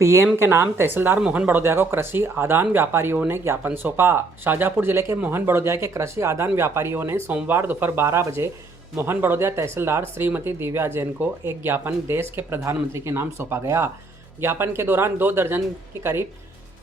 PM के नाम तहसीलदार मोहन बड़ोदिया को कृषि आदान व्यापारियों ने ज्ञापन सौंपा। शाजापुर जिले के मोहन बड़ोदिया के कृषि आदान व्यापारियों ने सोमवार दोपहर 12 बजे मोहन बड़ोदिया तहसीलदार श्रीमती दिव्या जैन को एक ज्ञापन देश के प्रधानमंत्री के नाम सौंपा गया। ज्ञापन के दौरान 2 दर्जन के करीब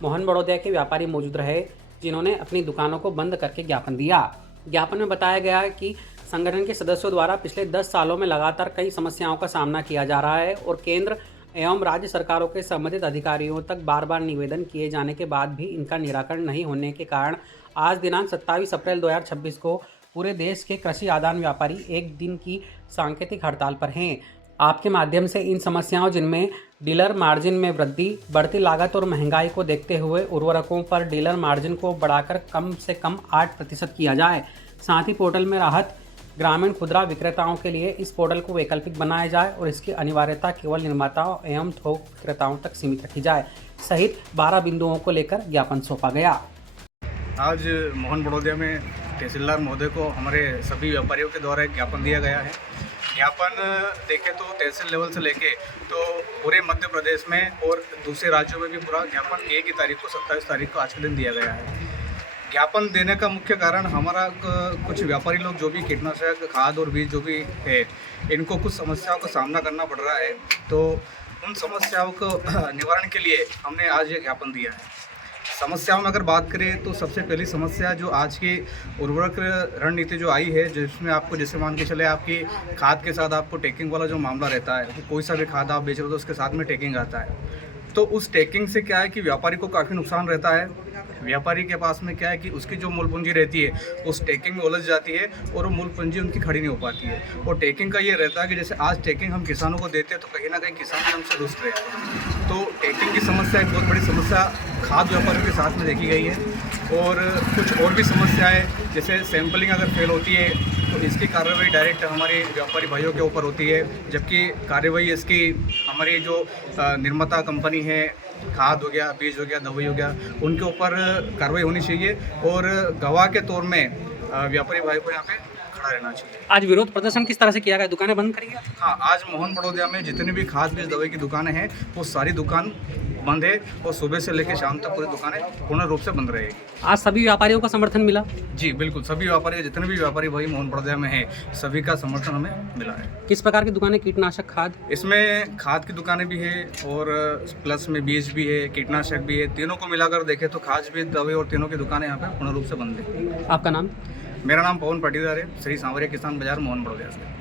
मोहन बड़ोदिया के व्यापारी मौजूद रहे, जिन्होंने अपनी दुकानों को बंद करके ज्ञापन दिया। ज्ञापन में बताया गया कि संगठन के सदस्यों द्वारा पिछले 10 सालों में लगातार कई समस्याओं का सामना किया जा रहा है और केंद्र एवं राज्य सरकारों के संबंधित अधिकारियों तक बार बार निवेदन किए जाने के बाद भी इनका निराकरण नहीं होने के कारण आज दिनांक 27 अप्रैल 2026 को पूरे देश के कृषि आदान व्यापारी एक दिन की सांकेतिक हड़ताल पर हैं। आपके माध्यम से इन समस्याओं, जिनमें डीलर मार्जिन में वृद्धि, बढ़ती लागत और महंगाई को देखते हुए उर्वरकों पर डीलर मार्जिन को बढ़ाकर कम से कम 8% किया जाए। साथ ही पोर्टल में राहत, ग्रामीण खुदरा विक्रेताओं के लिए इस पोर्टल को वैकल्पिक बनाया जाए और इसकी अनिवार्यता केवल निर्माताओं एवं थोक विक्रेताओं तक सीमित रखी जाए, सहित 12 बिंदुओं को लेकर ज्ञापन सौंपा गया। आज मोहन बड़ोदिया में तहसीलदार महोदय को हमारे सभी व्यापारियों के द्वारा एक ज्ञापन दिया गया है। ज्ञापन देखें तो तहसील लेवल से लेके तो पूरे मध्य प्रदेश में और दूसरे राज्यों में भी पूरा ज्ञापन एक ही तारीख को 27 तारीख को आज के दिन दिया गया है। ज्ञापन देने का मुख्य कारण हमारा कुछ व्यापारी लोग जो भी कीटनाशक, खाद और बीज जो भी है, इनको कुछ समस्याओं का सामना करना पड़ रहा है, तो उन समस्याओं को निवारण के लिए हमने आज ये ज्ञापन दिया है। समस्याओं में अगर बात करें तो सबसे पहली समस्या जो आज की उर्वरक रणनीति जो आई है, जिसमें आपको जैसे मान के चले आपकी खाद के साथ आपको टैगिंग वाला जो मामला रहता है कि कोई सा भी खाद आप बेच रहे हो तो उसके साथ में टैगिंग आता है, तो उस टैगिंग से क्या है कि व्यापारी को काफ़ी नुकसान रहता है। व्यापारी के पास में क्या है कि उसकी जो मूल पूंजी रहती है उस टैगिंग में उलझ जाती है और वो मूल पूंजी उनकी खड़ी नहीं हो पाती है। और टैगिंग का ये रहता है कि जैसे आज टैगिंग हम किसानों को देते हैं तो कहीं ना कहीं किसान भी हमसे रुष्ट रहते हैं, तो टैगिंग की समस्या एक बहुत बड़ी समस्या खाद व्यापारियों के साथ में देखी गई है। और कुछ और भी समस्याएं, जैसे सैंपलिंग अगर फेल होती है तो इसकी कार्रवाई डायरेक्ट हमारे व्यापारी भाइयों के ऊपर होती है, जबकि कार्रवाई इसकी हमारी जो निर्माता कंपनी है, खाद हो गया, बीज हो गया, दवाई हो गया, उनके ऊपर कार्रवाई होनी चाहिए और गवाह के तौर में व्यापारी भाई को यहाँ पे खड़ा रहना चाहिए। आज विरोध प्रदर्शन किस तरह से किया गया? दुकानें बंद करी गई? हाँ, आज मोहन बड़ोदिया में जितनी भी खाद बीज दवाई की दुकानें हैं वो सारी दुकान बंद है और सुबह से लेकर शाम तक पूरी दुकानें पूर्ण रूप से बंद रहेगी। आज सभी व्यापारियों का समर्थन मिला? जी बिल्कुल, सभी व्यापारी, जितने भी व्यापारी भाई मोहन बड़ोदिया में हैं, सभी का समर्थन हमें मिला है। किस प्रकार की दुकानें? कीटनाशक, खाद? इसमें खाद की दुकानें भी है और प्लस में बीज भी है, कीटनाशक भी है। तीनों को मिलाकर देखें तो खाद, बीज, दवाई और तीनों की दुकानें यहाँ पे पूर्ण रूप से बंद है। आपका नाम? मेरा नाम पवन पाटीदार है, श्री सांवरिया किसान बाजार मोहन बड़ोदिया से।